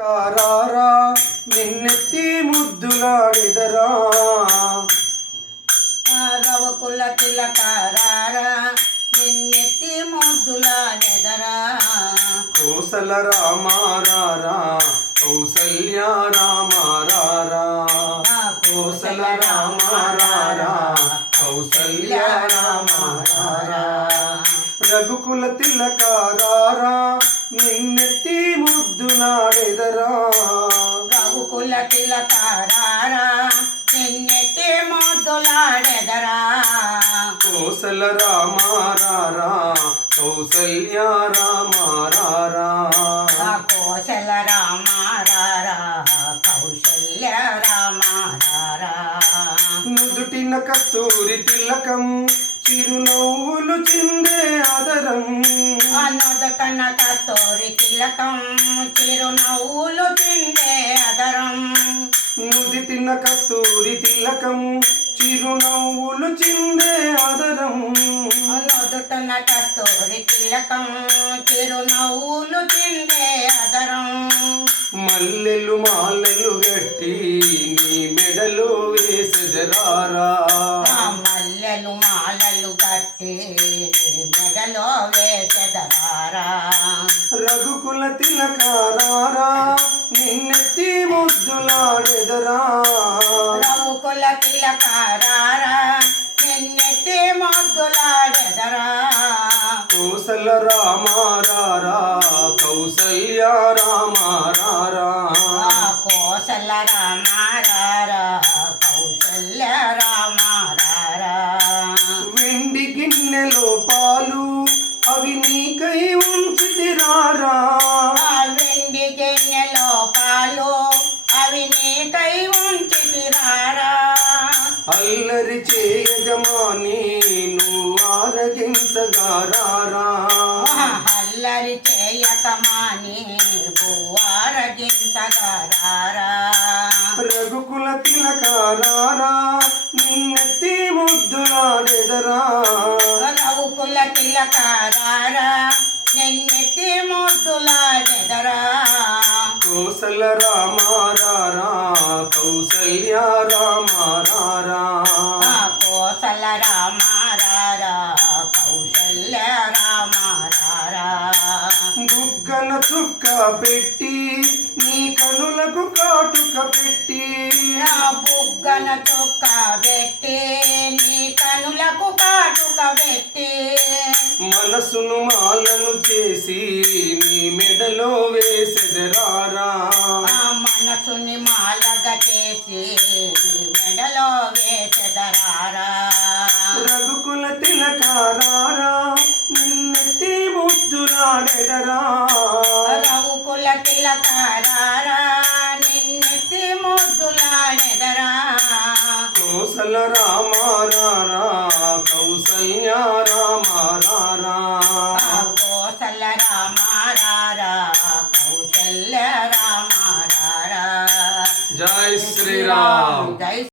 కారారా నిన్నెత్తి ముద్దులాడెదరా రవకుల తిలకారారా నిన్నెత్తి ముద్దులాడెదరా కోసల రామారారా కౌసల్య రామారారా కోసల రామారారా కౌసల్య రామారారా రఘుకుల తిలకారారా నిన్నెత్తి ముద్దులాడెదరా రఘుకుల తిలకారారా నిన్నెత్తి ముద్దులాడెదరా కోసల రామారారా కౌసల్య రామారారా కోసల రామారారా కౌశల్య రామారారా నుదుటిన కస్తూరి తిలకం చిరునవ్వులు చిందే ఆదరం అనుదకన కస్తూరి తిలకం చిరునవ్వులు చిందే అదరం నుదిటిన కస్తూరి తిలకం చిరునవ్వులు చిందే ఆదరం నుదుటన కస్తూరి తిలకం చిరునవ్వులు చిందే అదరం మల్లెలు మాలెలు గట్టి నీ మెడలో వేసెదరారా మల్లెలు మాలలు గట్టి మెడలో వేసెదరారా రఘుకుల తిలకారారా నిన్నెత్తి ముద్దులాడెదరా రఘుకుల తిలకారారా నిన్నెత్తి ముద్దులాడెదరా కోసల రామారారా కౌసల్య రామారారా కోసల రామారారా కౌశల్య రామారారా వెండి గిన్నెలో పాలు అవి నీకై ఉంచితిరారా వెండి గిన్నెలో పాలు అవి నీకై ఉంచితిరారా అల్లరి చేయగమాని నువ్వు ఆరగించగారారా అల్లరి చేయకమాని బువ్వారగించగారారా రఘుకుల తిలకారారా నిన్నెత్తి ముద్దులాడెదరా రఘుకుల తిలకారారా నిన్నెత్తి ముద్దులాడెదరా కోసల రామారారా కౌసల్య రామారారా కోసల రామారారా కౌశల్య రామారారా బుగ్గన చుక్క పెట్టి నీ కనులకు కాటుక పెట్టి బుగ్గన చుక్క పెట్టి నీ కనులకు కాటుక పెట్టి మనసును మాలను చేసి నీ మెడలో వేసెదరారా మనసుని మాలగా చేసి నీ మెడలో వేసెదరారా రఘుకుల తిలకారారా నిన్నెత్తి ముద్దులాడెదరా రఘుకుల తిలకారారా నిన్నెత్తి ముద్దులాడెదరా కోసల